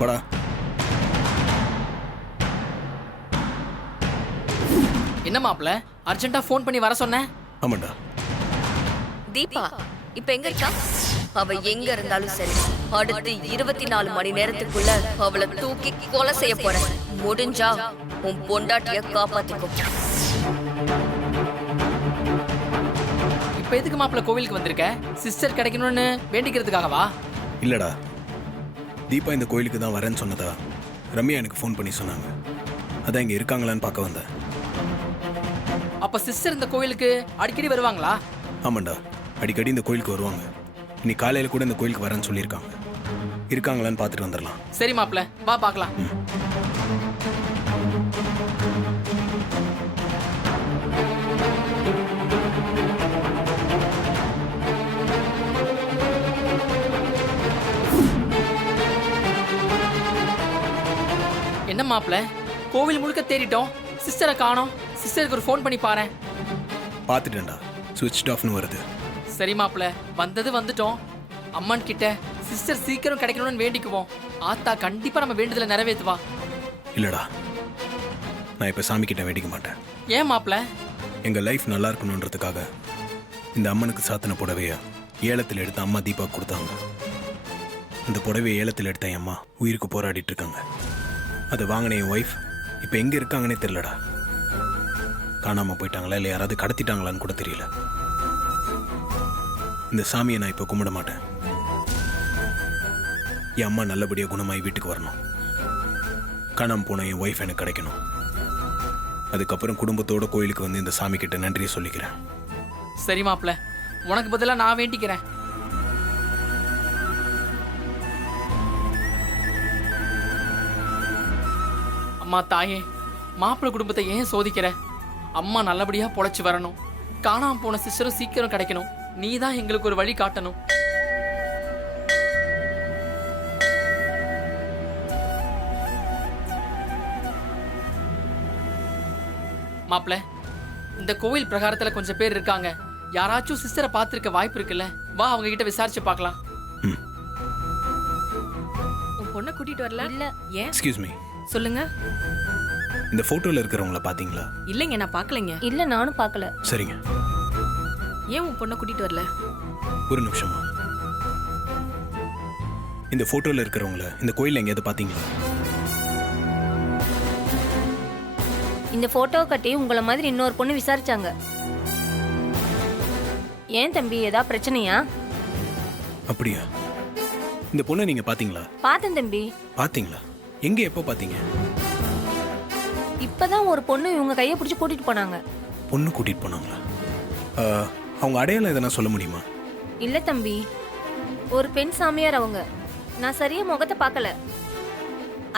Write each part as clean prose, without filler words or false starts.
போடா. என்ன மாப்ள அர்ஜென்ட்டா ஃபோன் பண்ணி வர சொன்னேன்? ஆமாண்டா. தீபா இப்ப எங்க இருக்கா? அவ எங்க இருந்தாலும் சரி, அடுத்து 24 மணி நேரத்துக்குள்ள அவளை தூக்கி கொலை செய்ய போறேன். முடிஞ்சா உன் பொண்டாட்டிய காப்பாத்திக்கும். இப்ப எதுக்கு மாப்ள கோவிலுக்கு வந்திருக்க? சிஸ்டர் கிடைக்கணும்னு வேண்டிக்கிறதுக்காகவா? இல்லடா, தீபா இந்த கோயிலுக்கு தான் வரேன்னு சொன்னதா ரம்யா எனக்கு ஃபோன் பண்ணி சொன்னாங்க. அதான் இங்கே இருக்காங்களான்னு பார்க்க வந்தேன். அப்ப சிஸ்டர் இந்த கோவிலுக்கு அடிக்கடி வருவாங்களா? ஆமாண்டா, அடிக்கடி இந்த கோயிலுக்கு வருவாங்க. இன்னைக்கு காலையில் கூட இந்த கோயிலுக்கு வரேன்னு சொல்லியிருக்காங்க. இருக்காங்களான்னு பார்த்துட்டு வந்துடலாம். சரி மாப்ள, வா பார்க்கலாம். என்ன மாப்ள, கோவில் முழுக்க தேடிட்டோம், சிஸ்டரை காணோம். சிஸ்டருக்கு ஒரு ஃபோன் பண்ணி பாரேன். பார்த்துட்டேன்டா, சுவிட்ச் ஆஃப்னு வருது. சரி மாப்ள, வந்தது வந்துட்டோம். அம்மன் கிட்ட சிஸ்டர் சீக்கிரம் கிடைக்கணும்னு வேண்டிக்குவோம். ஆத்தா கண்டிப்பா நம்ம வேண்டுதலை நிறைவேத்துவா. இல்லடா, நான் இப்போ சாமி கிட்ட வேண்டிக்க மாட்டேன். ஏன் மாப்ள? எங்கள் லைஃப் நல்லா இருக்கணுன்றதுக்காக இந்த அம்மனுக்கு சாத்தின புடவையை ஏலத்தில் எடுத்து அம்மா தீபா கொடுத்தாங்க. அந்த புடவையை ஏலத்தில் எடுத்த என் அம்மா உயிருக்கு போராடிட்டு இருக்காங்க. அதை வாங்கின என் ஒய்ஃப் இப்போ எங்கே இருக்காங்கன்னே தெரியலடா. காணாமல் போயிட்டாங்களா இல்லை யாராவது கடத்திட்டாங்களான்னு கூட தெரியல. இந்த சாமியை நான் இப்போ கும்பிட மாட்டேன். என் அம்மா நல்லபடியாக குணமாகி வீட்டுக்கு வரணும். காணாமல் போன என் ஒய்ஃப் எனக்கு கிடைக்கணும். அதுக்கப்புறம் குடும்பத்தோட கோயிலுக்கு வந்து இந்த சாமி கிட்ட நன்றியை சொல்லிக்கிறேன். சரி மாப்ள, உனக்கு பதிலாக நான் வேண்டிக்கிறேன். அம்மா தாயே, மாப்பிள்ளை குடும்பத்தை ஏன் சோதிக்கிற? அம்மா நல்லபடியா பொழைச்சு வரணும். காணாம போன சிஸ்டரும் சீக்கிரம் கிடைக்கணும். நீ தான் எங்களுக்கு ஒரு வழி காட்டணும். மாப்ள, இந்த கோவில் பிரகாரத்துல கொஞ்சம் பேர் இருக்காங்க. யாராச்சும் சிஸ்டரை பார்த்திருக்க வாய்ப்பு இருக்குல்ல? வா, அவங்க கிட்ட விசாரிச்சு பார்க்கலாம். உன் பொண்ணை கூட்டிட்டு வரல? இல்ல. ஏன்? எக்ஸ்கியூஸ் மீ, சொல்லுங்க. இந்த ஃபோட்டோவில் இருக்கிறவங்கள பார்த்தீங்களா? இல்லைங்க, நான் பார்க்கலைங்க. இல்ல, நானும் பார்க்கல. சரிங்க, ஏன் உன் பொண்ணை கூட்டிட்டு வரல? ஒரு நிமிஷமா. இந்த ஃபோட்டோவில் இருக்கிறவங்கள இந்த கோயிலில் எங்கேயாவது பார்த்தீங்களா? இந்த போட்டோ கட்டி உங்கள மாதிரி இன்னொரு பொண்ணு விசாரிச்சாங்க. ஏன் தம்பி, ஏதா பிரச்சனையா? அப்படியா? இந்த பொண்ணை நீங்க பாத்தீங்களா? பார்த்தேன் தம்பி. பாத்தீங்களா? எங்க, எப்போ பாத்தீங்க? இப்பதான் ஒரு பொண்ணு இவங்க கையை பிடிச்சு கூட்டிட்டு போனாங்க. பொண்ணு கூட்டிட்டு போனாங்களா? அவங்க அடையாளம் எதனா சொல்ல முடியுமா? இல்ல தம்பி, ஒரு பெண் சாமியார் அவங்க. நான் சரியா முகத்தை பார்க்கல,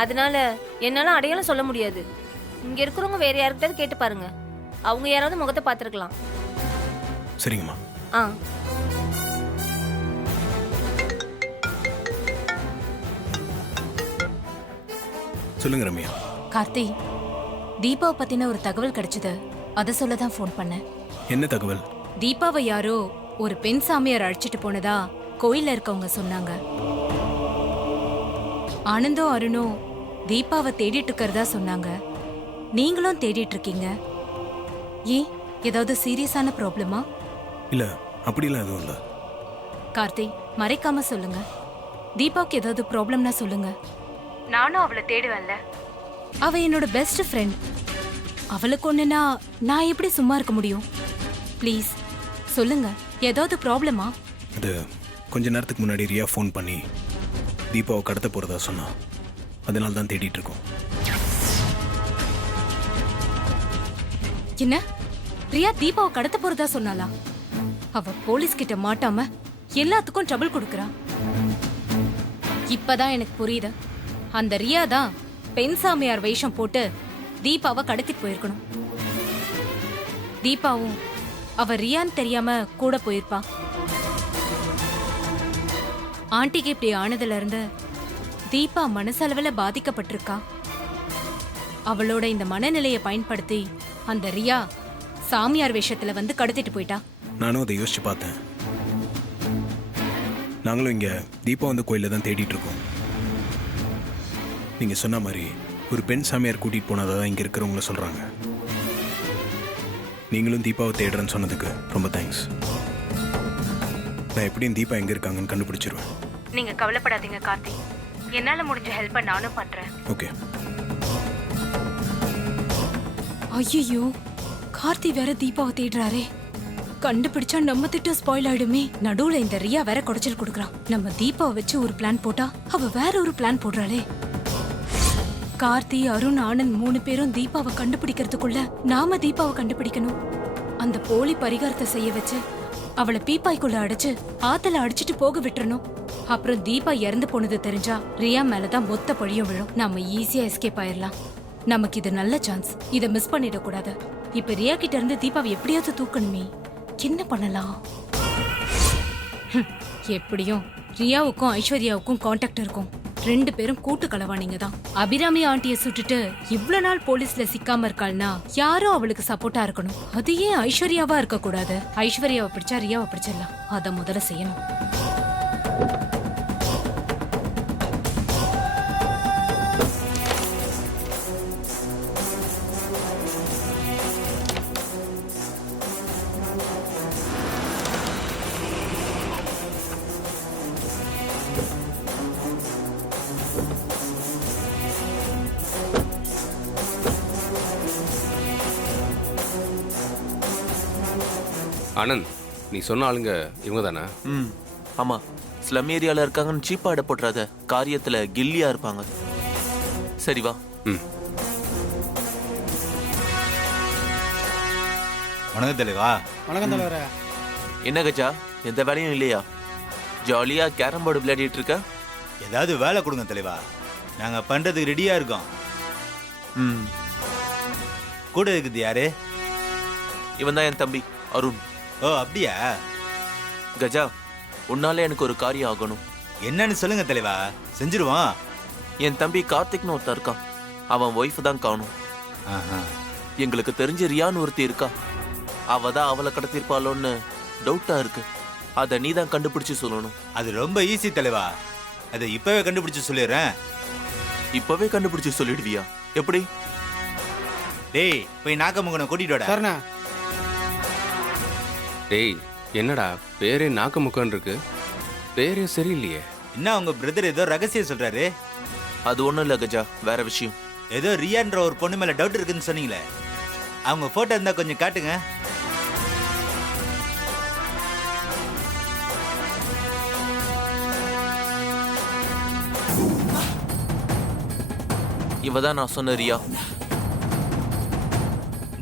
அதனால என்னால அடையாளம் சொல்ல முடியாது. இங்க இருக்கிறவங்க வேற யாருக்கிட்ட கேட்டு பாருங்க, அவங்க யாராவது முகத்தை பார்த்துருக்கலாம். சரிங்கம்மா. ஆ, சொல்லுங்க ரம்யா. கார்த்தி, தீபாவை பத்தின ஒரு தகவல் கிடைச்சது. அத சொல்லதான் ஃபோன் பண்ணேன். என்ன தகவல்? தீபாவை யாரோ ஒரு பெண் சாமியார் அழைச்சிட்டு போனதா கோயில்ல இருக்கவங்க சொன்னாங்க. ஆனந்தும் அருணும் தீபாவை தேடிட்டு இருக்கிறதா சொன்னாங்க. நீங்களும் தேடிட்டு இருக்கீங்க. ஏன், ஏதாவது சீரியஸான ப்ராப்ளமா? இல்ல, அப்படிலாம் எதுவும் இல்ல. கார்த்தி, மறைக்காம சொல்லுங்க. தீபாவுக்கு ஏதாவது ப்ராப்ளம்னா சொல்லுங்க. நானும் அவளை தேடுவேன்ல. அவ என்னோட பெஸ்ட் ஃப்ரெண்ட். அவளுக்கு ஒண்ணுனா நான் எப்படி சும்மா இருக்க முடியும்? ப்ளீஸ் சொல்லுங்க, ஏதாவது ப்ராப்ளமா? அது கொஞ்ச நேரத்துக்கு முன்னாடி ரியா ஃபோன் பண்ணி தீபாவை கடத்த போறதா சொன்னா. அதனால தான் தேடிட்டு இருக்கோம். என்ன, ரியா தீபாவை கடத்த போறதா சொன்னாளா? அவ போலீஸ் கிட்ட மாட்டாம எல்லாத்துக்கும் ட்ரபிள் கொடுக்கறா. இப்பதான் எனக்கு புரியுது. அந்த ரியா தான் பெண் சாமியார் வேஷம் போட்டு தீபாவை கடத்திட்டு போயிருக்கணும். தீபாவும் அவ ரியான்னு தெரியாம கூட போயிருப்பா. ஆண்டிக்கு இப்படி ஆனதுல இருந்து தீபா மனசளவுல பாதிக்கப்பட்டிருக்கா. அவளோட இந்த மனநிலையை பயன்படுத்தி அந்த ரியா சாமியார் வேஷத்துல வந்து கடத்திட்டு போயிட்டா. நானும் அதை யோசிச்சு பார்த்தேன். நாங்களும் இங்க தீபா வந்து கோயில தான் தேடிட்டு இருக்கோம். நீங்கள் சொன்ன மாதிரி ஒரு பெண் சாமியார் கூட்டிகிட்டு போனதாக தான் இங்கே இருக்கிறவங்கள சொல்கிறாங்க. நீங்களும் தீபாவை தேடுறேன்னு சொன்னதுக்கு ரொம்ப தேங்க்ஸ். நான் எப்படியும் தீபா எங்கே இருக்காங்கன்னு கண்டுபிடிச்சிருவேன். நீங்க கவலைப்படாதீங்க கார்த்தி, என்னால முடிஞ்ச ஹெல்ப்பை நானும் பண்றேன். ஓகே. ஐயோ, கார்த்தி வேற தீபாவை தேடுறாரே. கண்டுபிடிச்சா நம்ம திட்டம் ஸ்பாயில் ஆயிடுமே. நடுவுல இந்த ரியா வேற குடைச்சல் கொடுக்கறான். நம்ம தீபாவை வச்சு ஒரு பிளான் போட்டா அவ வேற ஒரு பிளான் போடுறாளே. கார்த்தி, அருண், ஆனந்த் 3 பேரும் தீபாவை கண்டுபிடிக்கிறதுக்குள்ள நாம தீபாவை கண்டுபிடிக்கணும். அந்த போலி பரிகாரத்தை செய்ய வச்சு அவளை பீப்பாய்க்குள்ள அடைச்சு ஆத்துல அடிச்சிட்டு போக விட்டுறணும். அப்புறம் தீபா இறந்து போனது தெரிஞ்சா ரியா மேலதான் மொத்த பழியும் விழும். நாம ஈஸியா எஸ்கேப் ஆயிடலாம். நமக்கு இது நல்ல சான்ஸ். இத மிஸ் பண்ணிட கூடாது. இப்ப ரியா கிட்ட இருந்து தீபாவை எப்படியாவது தூக்கணுமே. என்ன பண்ணலாம்? எப்படியும் ரியாவுக்கும் ஐஸ்வர்யாவுக்கும் கான்டாக்ட் இருக்கும். 2 பேரும் கூட்டு களவாணிங்க தான். அபிராமி ஆண்டிய சுட்டுட்டு இவ்வளவு நாள் போலீஸ்ல சிக்காம இருக்காள்னா யாரோ அவளுக்கு சப்போர்ட்டா இருக்கணும். அது ஏன் ஐஸ்வர்யாவா இருக்க கூடாது? ஐஸ்வர்யாவை பிடிச்சா ரியாவை பிடிச்சிடலாம். அத முதல்ல செய்யணும். ஆனந்த், நீ சொன்ன ஆளுங்க இவங்க தானே? ம் ஆமாம். ஸ்லம் ஏரியாவில் இருக்காங்கன்னு சீப்பாக இட போட்டுறாத. காரியத்தில் கில்லியாக இருப்பாங்க. சரி வா. ம். வணக்கம் தலைவா. வணக்கம் தலைவரே. என்ன கஜா, எந்த வேலையும் இல்லையா? ஜாலியாக கேரம் போர்டு விளையாடிட்டு இருக்க? ஏதாவது வேலை கொடுங்க தலைவா, நாங்க பண்றதுக்கு ரெடியா இருக்கோம். ம், கூட இருக்குது யாரு? இவன் தான் என் தம்பி அருண். ஓ அப்படியா? கஜா, உன்னால எனக்கு ஒரு காரியம் ஆகணும். என்னன்னு சொல்லுங்க தலைவா, செஞ்சிருவோம். என் தம்பி கார்த்திக்னு ஒருத்தன் இருக்கான். அவன் ஒய்ஃப் தான் காணும். ஆஹா. எங்களுக்கு தெரிஞ்ச ரியான்னு ஒருத்தி இருக்கா. அவ தான் அவளை கடத்திருப்பாளோன்னு டவுட்டா இருக்கு. அதை நீ தான் கண்டுபிடிச்சு சொல்லணும். அது ரொம்ப ஈஸி தலைவா, அதை இப்பவே கண்டுபிடிச்சு சொல்லிடுறேன். இப்பவே கண்டுபிடிச்சு சொல்லிடுவியா? எப்படி? டேய் போய் நாக்கமுகனை கூட்டிட்டு வாடா. சரிண்ணா. டேய், என்னடா பேரே நாக்கமுக்கன் இருக்கு? பேரே சரியில்லையே. என்ன உங்க பிரதர் ஏதோ ரகசியம் சொல்றாரு? அது ஒண்ணும் இல்ல கஜா, வேற விஷயம். ஏதோ ரியான்ற ஒரு பொண்ணு மேல டவுட் இருக்குன்னு சொன்னீங்களே, அவங்க போட்டோ இருந்தா கொஞ்சம் காட்டுங்க. இவ தான் நான் சொன்ன ரியா.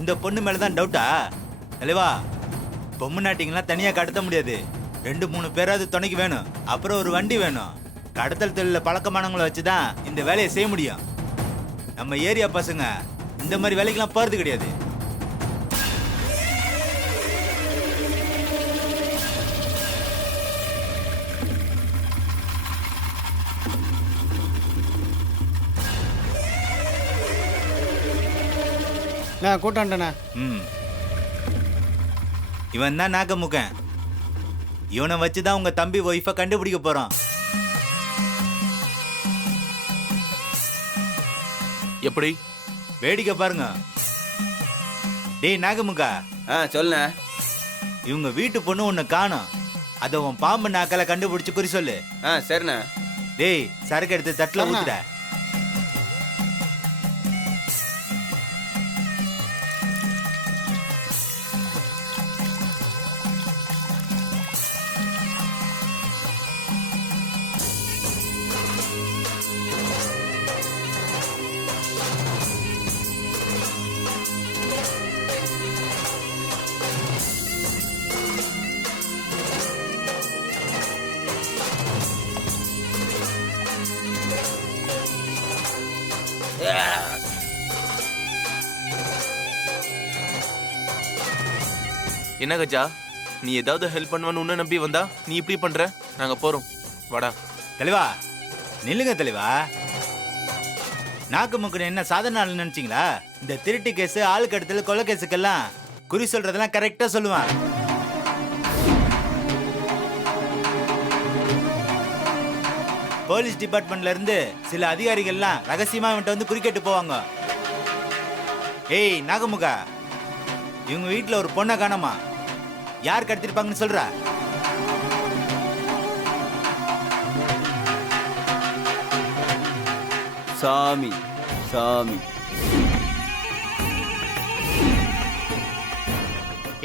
இந்த பொண்ணு மேலதான் டவுட்டா தலைவா? பொம்மை நாட்டிங்கெல்லாம் தனியா கடத்த முடியாது. 2-3 பேராவது துணைக்கு வேணும். அப்புறம் ஒரு வண்டி வேணும். கடத்தல் தொழில பழக்கமானவங்களை வச்சுதான் இந்த வேலையை செய்ய முடியும். நம்ம ஏரியா பசங்க இந்த மாதிரி வேலைக்கெல்லாம் போறது கிடையாது. நான் கூட்டாண்டண்ணா. ம், இவன் தான் நாக்கமுக்கன். இவனை வச்சுதான் உங்க தம்பி ஒய்ஃபை கண்டுபிடிக்க போறோம். எப்படி? வேடிக்கை பாருங்க. டேய் நாகமுக்கா, சொல்லுண்ணே. இவங்க வீட்டு பொண்ணு ஒண்ணு காணும். அதை உன் பாம்பு நாக்கால கண்டுபிடிச்சு குறி சொல்லு. சரிண்ணே. டேய் சரக்கு எடுத்து தட்டுல ஊத்துட. என்ன கஜா, நீ ஏதாவது ஹெல்ப் பண்ணுவான்னு உன்ன நம்பி வந்தா நீ இப்படி பண்ற? நாங்க போறோம், வாடா. தலைவா நில்லுங்க தலைவா. நாக்குமுக்கன் என்ன சாதாரண ஆள் நினைச்சீங்களா? இந்த திருட்டு கேஸ், ஆள் கடத்தல், கொலை கேஸுக்கெல்லாம் குறி சொல்றதெல்லாம் கரெக்டா சொல்லுவான். போலீஸ் டிபார்ட்மெண்ட்ல இருந்து சில அதிகாரிகள்லாம் ரகசியமா இவன்ட்ட வந்து குறுக்கிட்டு போவாங்க. ஏய் நாகமுகா, இவங்க வீட்டுல ஒரு பொண்ணை காணோமா? யார் கடத்திருப்பாங்கன்னு சொல்ற? சாமி சாமி.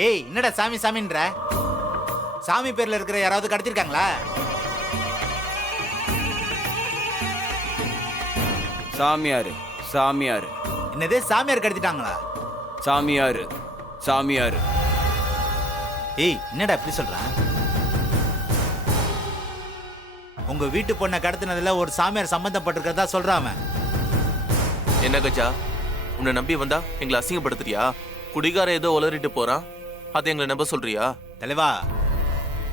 ஏய் என்னடா சாமி சாமின்ற? சாமி பேர்ல இருக்கிற யாராவது கடத்திருக்காங்களா? சாமியாரு சாமியாரு என்னதே சாமியார் கடத்திட்டாங்களா? சாமியாரு சாமியாரு. ஏய் என்னடா இப்படி சொல்றான்? உங்க வீட்டு பொண்ணை கடத்தினதுல ஒரு சாமியார் சம்பந்தப்பட்டிருக்கிறதா சொல்றான் அவன். என்ன கஜா, உன்னை நம்பி வந்தா எங்களை அசிங்கப்படுத்துறியா? குடிகார ஏதோ உளறிட்டு போறான், அதை எங்களை நம்ப சொல்றியா? தலைவா,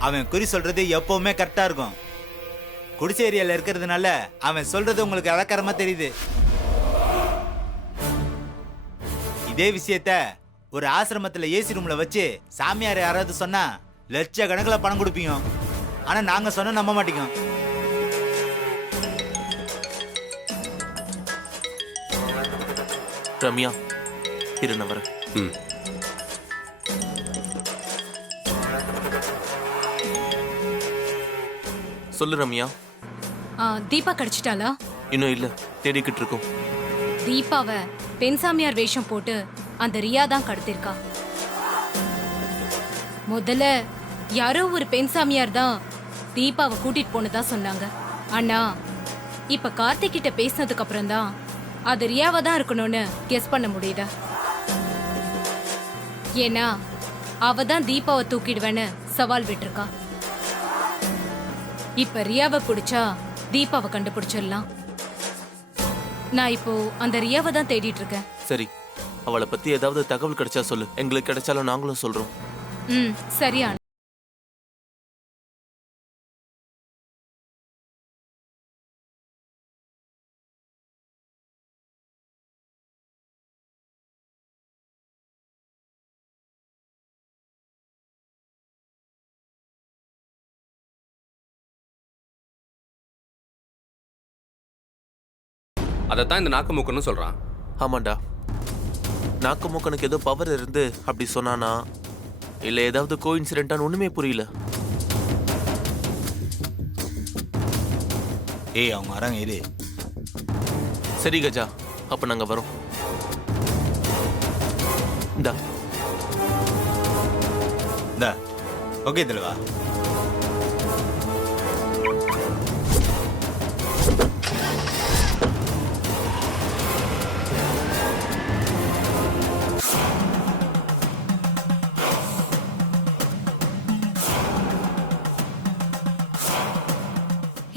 அவன் குறி சொல்றது எப்பவுமே கரெக்டா இருக்கும். குடிசை ஏரியால இருக்கிறதுனால அவன் சொல்றது உங்களுக்கு அலக்காரமா தெரியுது. இதே விஷயத்த ஒரு ஆசிரமத்துல ஏசி ரூம்ல வச்சு சாமியார் யாராவது சொன்னா லட்சக்கணக்கில் பணம் கொடுப்பீங்க. ஆனா நாங்க சொன்ன நம்ப மாட்டீங்க. ரம்யா, இரு நான் வரேன். ம். சொல்லு ரம்யா. தீபா கிடைச்சிட்டாளா? இன்னும் இல்ல, தேடிக்கிட்டு இருக்கோம். தீபாவை பெண் சாமியார் வேஷம் போட்டு அந்த ரியா தான் கடத்திருக்கா. முதல்ல யாரோ ஒரு பெண் சாமியார் தான் தீபாவை கூட்டிட்டு போனதா சொன்னாங்க. ஆனா இப்ப கார்த்திக் கிட்ட பேசினதுக்கு அப்புறம் தான் அது ரியாவா தான் இருக்கணும்னு கெஸ் பண்ண முடியுதா. ஏன்னா அவ தான் தீபாவை தூக்கிடுவேன்னு சவால் விட்டுருக்கா. இப்ப ரியாவை பிடிச்சா தீபாவை கண்டுபிடிச்சிடலாம். நான் இப்போ அந்த ரியாவை தான் தேடிட்டு இருக்கேன். சரி, அவளை பத்தி ஏதாவது தகவல் கிடைச்சா சொல்லு. எங்களுக்கு கிடைச்சாலும் நாங்களும் சொல்றோம். சரியா. அதைத்தான் இந்த நாக்கமுக்கன்னு சொல்றான். ஆமாண்டா, நாக்கமுக்கனுக்கு ஏதோ பவர் இருந்து அப்படி சொன்னானா, இல்ல ஏதாவது கோ இன்சிடென்டான்னு ஒண்ணுமே புரியல. ஏய் அவங்க வராங்க, இரு. சரி கஜா, அப்ப நாங்க வரோம். இந்தா இந்தா. ஓகே தலைவா.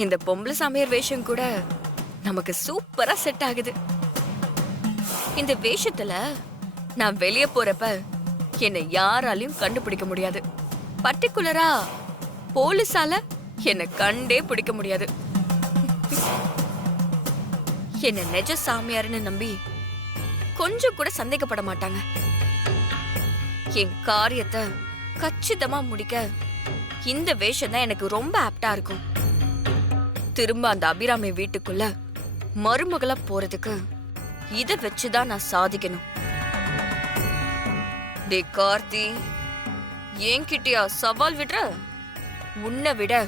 இந்த பொம்பளை சாமியார் வேஷம் கூட நமக்கு சூப்பரா செட் ஆகுது. இந்த வேஷத்துல நான் வெளிய போறப்ப என்னை யாராலையும் கண்டுபிடிக்க முடியாது. பர்டிகுலரா போலீஸால என்னை கண்டே பிடிக்க முடியாது. என்ன நிஜ சாமியார்னு நம்பி கொஞ்சம் கூட சந்தேகப்பட மாட்டாங்க. என் காரியத்தை கச்சிதமா முடிக்க இந்த வேஷம் தான் எனக்கு ரொம்ப ஆப்டா இருக்கும். திரும்ப அந்த அபிராமி வீட்டுக்குள்ள மருமகளா போறதுக்கு இத வச்சுதான் நான் சாதிக்கணும். டே கார்த்தி, என்கிட்டயா சவால் விடுற? உன்னை விட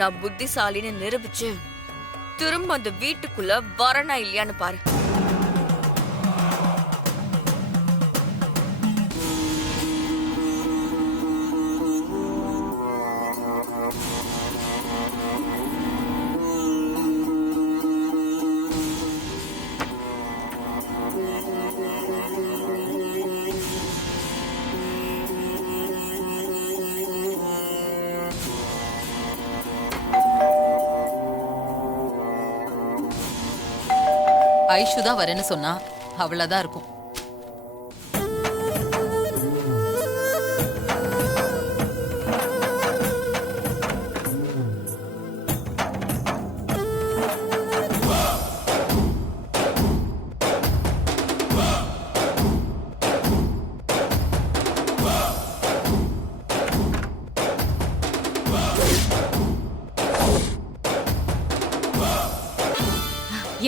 நான் புத்திசாலின்னு நிரூபிச்சு திரும்ப அந்த வீட்டுக்குள்ள வரனா இல்லையான்னு பாரு. ஐஷு தான் வரேன்னு சொன்னா, அவ்வளவுதான் இருக்கும்.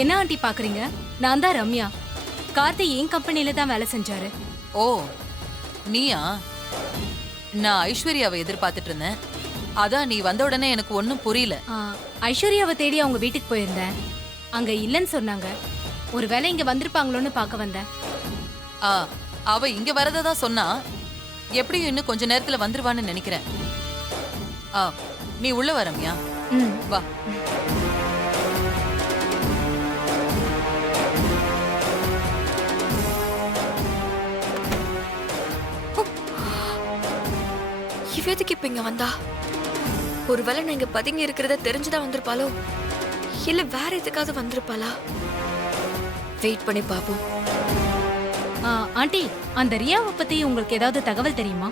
என்ன ஆண்டி பாக்குறீங்க? நான் தான் ரம்யா. கார்த்தி என் கம்பெனில தான் வேலை செஞ்சாரு. ஓ நீயா? நான் ஐஸ்வர்யாவை எதிர்பார்த்துட்டு இருந்தேன். அதான் நீ வந்த உடனே எனக்கு ஒன்றும் புரியல. ஐஸ்வர்யாவை தேடி அவங்க வீட்டுக்கு போயிருந்தேன். அங்க இல்லைன்னு சொன்னாங்க. ஒருவேளை இங்க வந்திருப்பாங்களோன்னு பார்க்க வந்தேன். ஆ அவ இங்க வரதா சொன்னா. எப்படியும் இன்னும் கொஞ்ச நேரத்துல வந்துருவான்னு நினைக்கிறேன். நீ உள்ள வா ரம்யா. வா. இவ எதுக்கு இப்ப இங்க வந்தா? ஒருவேளை நான் இங்க பதுங்கி இருக்கிறத தெரிஞ்சுதான் வந்திருப்பாளோ, இல்ல வேற எதுக்காவது வந்திருப்பாளா? வெயிட் பண்ணி பாப்போம். ஆண்டி, அந்த ரியாவை பத்தி உங்களுக்கு ஏதாவது தகவல் தெரியுமா?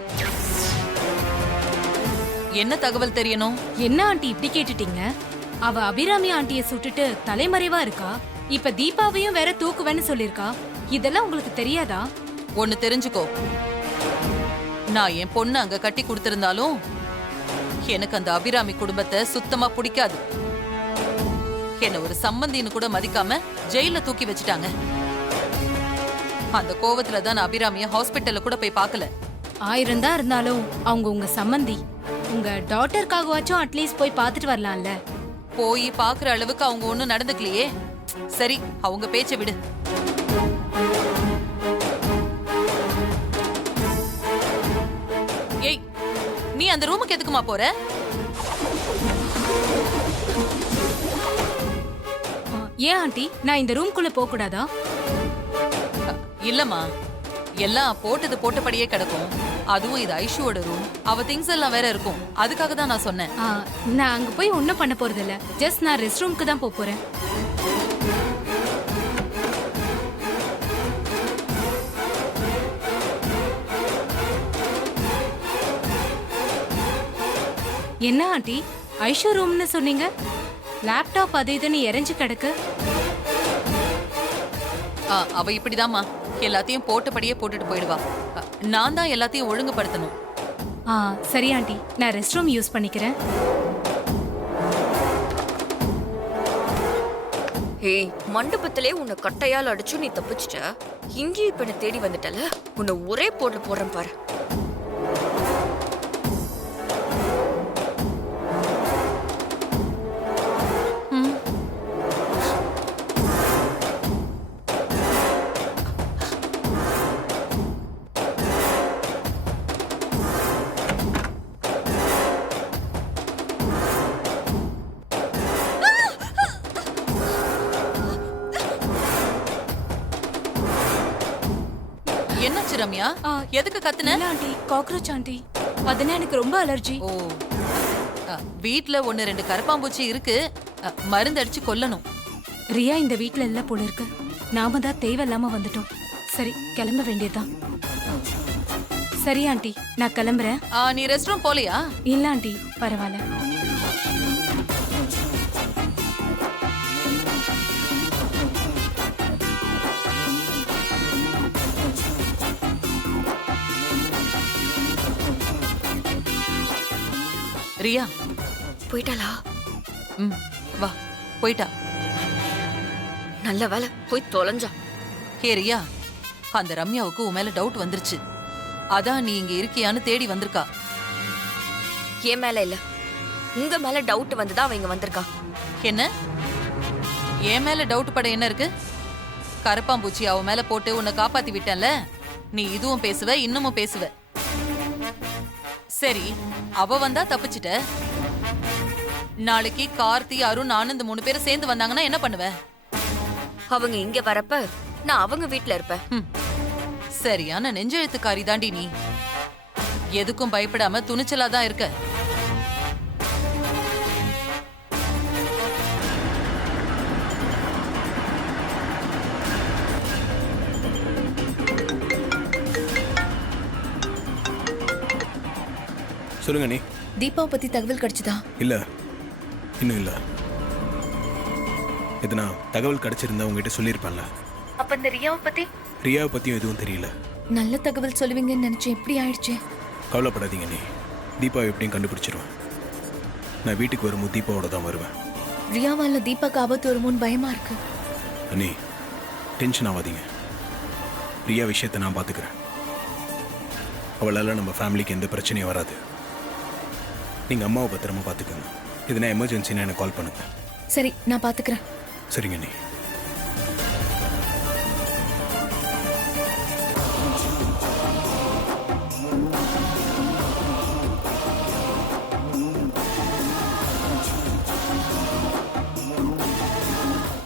என்ன தகவல் தெரியணும்? என்ன ஆண்டி இப்படி கேட்டுட்டீங்க? அவ அபிராமி ஆண்டிய சுட்டுட்டு தலைமறைவா இருக்கா. இப்ப தீபாவையும் வேற தூக்குவேன்னு சொல்லிருக்கா. இதெல்லாம் உங்களுக்கு தெரியாதா? ஒன்னு தெரிஞ்சுக்கோ, நான் என் பொண்ணு அங்க கட்டி கொடுத்திருந்தாலும் எனக்கு அந்த அபிராமி குடும்பத்தை சுத்தமா பிடிக்காது. என்ன ஒரு சம்பந்தின்னு கூட மதிக்காம ஜெயில தூக்கி வச்சுட்டாங்க. அந்த கோவத்துல தான் நான் அபிராமிய ஹாஸ்பிட்டல்ல கூட போய் பார்க்கல. 1000 தான் இருந்தாலும் அவங்க உங்க சம்பந்தி. உங்க டாட்டருக்காகவாச்சும் அட்லீஸ்ட் போய் பார்த்துட்டு வரலாம்ல. போய் பாக்குற அளவுக்கு அவங்க ஒண்ணும் நடந்துக்கலையே. சரி, அவங்க பேச்ச விடு. ஏய், நீ அந்த ரூமுக்கு எதுக்குமா போற? ஏன் ஆண்டி, நான் இந்த ரூம்குள்ள போக கூடாதா? இல்லம்மா, எல்லாம் போட்டது போட்டபடியே கிடக்கும். அதுவும் இது ஐஷுவோட ரூம். அவ திங்ஸ் எல்லாம் வேற இருக்கும். அதுக்காக தான் நான் சொன்னேன். நான் அங்க போய் ஒண்ணும் பண்ண போறது இல்ல. ஜஸ்ட் நான் ரெஸ்ட் ரூமுக்கு தான் போறேன். என்ன ஆண்டி, ஐஷு ரூம்னு சொன்னீங்க? லேப்டாப் அது இதுன்னு எரிஞ்சு கிடக்கு. அவ இப்படிதாம்மா, எல்லாத்தையும் போட்டபடியே போட்டுட்டு போயிடுவா. நான் தான் எல்லாத்தையும் ஒழுங்குபடுத்தணும். சரி ஆண்டி, நான் ரெஸ்ட் ரூம் யூஸ் பண்ணிக்கிறேன். ஏய், மண்டபத்திலே உன்னை கட்டையால் அடிச்சு நீ தப்பிச்சிட்ட. இங்கேயும் இப்ப என்ன தேடி வந்துட்டல, உன்னை ஒரே போட்ல போடுறேன் பாரு. என்னாச்சு ரம்யா? எதுக்கு கத்துன? Aunty, cockroach aunty. அதுனா எனக்கு ரொம்ப அலர்ஜி. ஓ, வீட்ல 1-2 கரப்பாம்பூச்சி இருக்கு. மருந்து அடிச்சு கொல்லணும். ரியா இந்த வீட்ல இல்ல போல இருக்கு. நாம தான் தேவையில்லாம வந்துட்டோம். சரி, கிளம்ப வேண்டியதுதான். சரி ஆண்டி, நான் கிளம்புறேன். நீ ரெஸ்ட் ரூம் போலையா? இல்ல ஆண்டி, பரவாயில்ல. ரியா போயிட்டாளா? வா, போயிட்டா. நல்ல வேலை, போய் தொலைஞ்சா. ஹே ரியா, அந்த ரம்யாவுக்கு உன் மேல டவுட் வந்துருச்சு. அதான் நீ இங்க இருக்கியான்னு தேடி வந்திருக்கா. என் மேல இல்ல, உங்க மேல டவுட் வந்துதான் அவ இங்க வந்திருக்கா. என்ன? என் மேல டவுட் பட என்ன இருக்கு? கரப்பாம்பூச்சி அவ மேல போட்டு உன்னை காப்பாத்தி விட்டேன்ல. நீ இதுவும் பேசுவ, இன்னமும் பேசுவ. சரி, அவ வந்தா தப்பிச்சிட்ட. நாளைக்கு கார்த்தி, அருண், ஆனந்த் 3 பேரும் சேர்ந்து வந்தாங்கன்னா என்ன பண்ணுவ? அவங்க இங்க வரப்ப நான் அவங்க வீட்ல இருப்பேன். சரியான நெஞ்செழுத்துக்காரி தாண்டி நீ. எதுக்கும் பயப்படாம துணிச்சலா தான் இருக்க. சொல்லுங்க நீ. தீபாவை பத்தி தகவல் கிடைச்சதா? இல்ல, இன்னும் இல்ல. எதுனா தகவல் கிடைச்சிருந்தா உங்ககிட்ட சொல்லியிருப்பேன்ல. அப்ப இந்த ரியாவை பத்தி? ரியாவை பத்தியும் எதுவும் தெரியல. நல்ல தகவல் சொல்லுவீங்கன்னு நினைச்சேன். எப்படி ஆயிடுச்சு? கவலைப்படாதீங்க நீ. தீபாவை எப்படியும் கண்டுபிடிச்சிருவேன். நான் வீட்டுக்கு வரும்போது தீபாவோட தான் வருவேன். ரியாவால தீபாக்கு ஆபத்து வருமோன்னு பயமா இருக்கு. அண்ணி டென்ஷன் ஆகாதீங்க. ரியா விஷயத்தை நான் பார்த்துக்கிறேன். அவளால் நம்ம ஃபேமிலிக்கு எந்த பிரச்சனையும் வராது. நீங்கள் அம்மாவை பத்திரமா பார்த்துக்கோங்க. எதுனா எமர்ஜென்சினா எனக்கு கால் பண்ணுங்க. சரி நான் பாத்துக்கிறேன். சரிங்க அண்ணி.